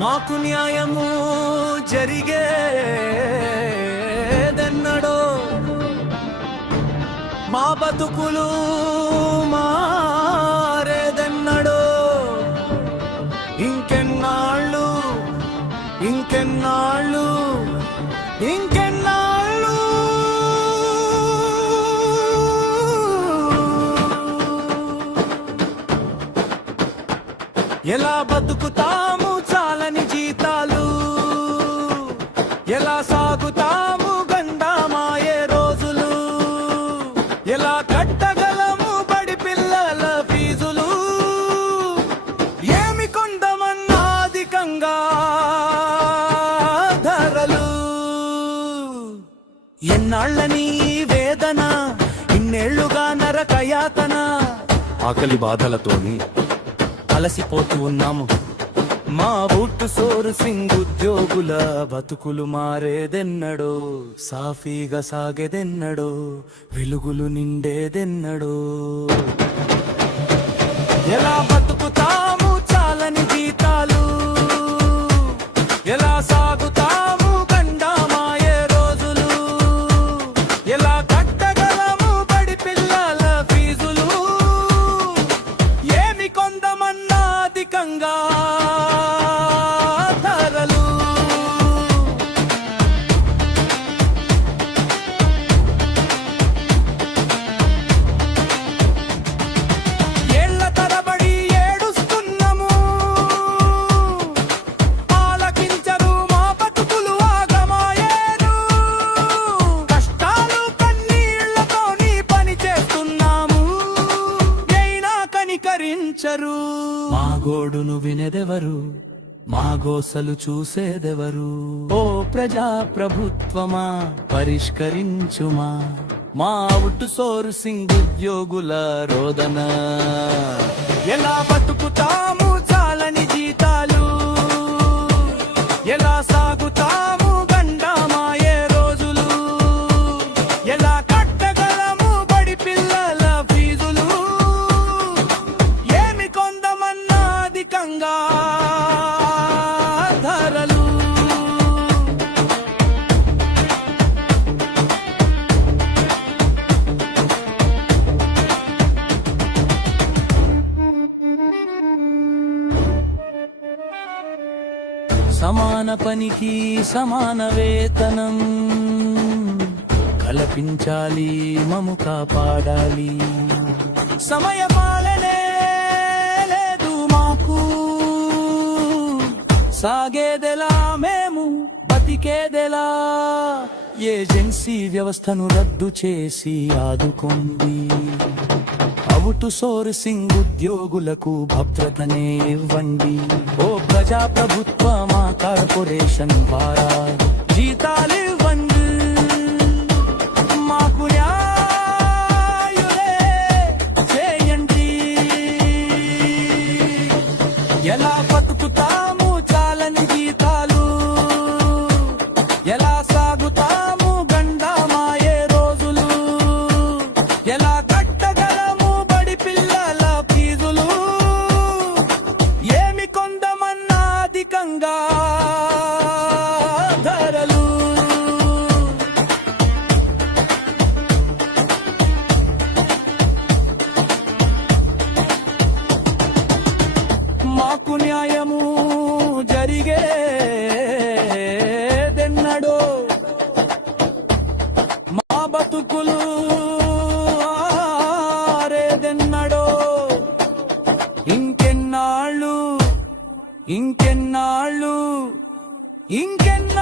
మాకు న్యాయము జరిగేదెన్నడో, మా బతుకులు మారేదెన్నడో, ఇంకెన్నాళ్ళు ఇంకెన్నాళ్ళు ఇంకెన్నాళ్ళు ఎలా బతుకుతాము చాలని జీతాలు, ఎలా సాగుతాము గండామాయే రోజులు, ఎలా కట్టగలము బడి పిల్లల ఫీజులు, ఏమి కొందమన్నాధికంగా ధరలు. ఎన్నాళ్ళని వేదన, ఇన్నేళ్లుగా నరకయాతన, ఆకలి బాధలతోని అలసిపోతూ ఉన్నాము. మా బూటు సోరు సింగ్ ఉద్యోగుల బతుకులు మారేదెన్నడో, సాఫీగా సాగేదెన్నడో, వెలుగులు నిండేదెన్నడో. ఎలా బతుకుతాము చాలని జీతాలు, ఎలా సాగుతాము గండామాయే రోజులు, ఎలా కట్టగలము బడి పిల్లల ఫీజులు, ఏమి కొందమన్నాధికంగా ధరలు. ఏళ్ల తరబడి ఏడుస్తున్నాము, ఆలకించరు మా బతుకులు ఆగమాయేను. కష్టాలు కన్నీళ్లతోని పని చేస్తున్నాము, అయినా కనికరించరు. మా గోడును వినేదెవరు, మా గోసలు చూసేదెవరు? ఓ ప్రజా ప్రభుత్వమా పరిష్కరించుమా మా అవుటు సోరు సింగ్ ఉద్యోగుల రోదన. ఎలా బతుకుతాము చాలని జీతాలు, ఎలా సాగుతాము గండామాయే రోజులు, ఎలా కట్టగలము బడి పిల్లల ఫీజులు, ఏమి కొందమన్నాధికంగా ధరలు. సమాన పనికి సమాన వేతనం కల్పించాలి, మము కాపాడాలి. సమయపాలనే లేదు మాకు, సాగేదెలా మేము బతికేదెలా? ఏజెన్సీ వ్యవస్థను రద్దు చేసి ఆదుకోండి. అవుటు సోరు సింగ్ ఉద్యోగులకు భద్రతనే ఇవ్వండి. ఓ ప్రజా ప్రభుత్వ మా కార్పొరేషన్ ద్వారా జీతాలివ్వండి. మాకు న్యాయులే చేయండి. ఎలా బతుకుతాము చాలని జీతాలు, ఎలా సాగుతాము గండామాయే రోజులు, ఎలా కట్టగలము బడి పిల్లల ఫీజులు, ఏమి కొందమన్నాధికంగా ధరలు. మాకు న్యాయము జరిగేదెన్నడో, మా బతుకులు ఆరేదెన్నడో, ఇంకెన్నాళ్ళు ఇంకెన్నాళ్ళు ఇంకెన్నాళ్ళు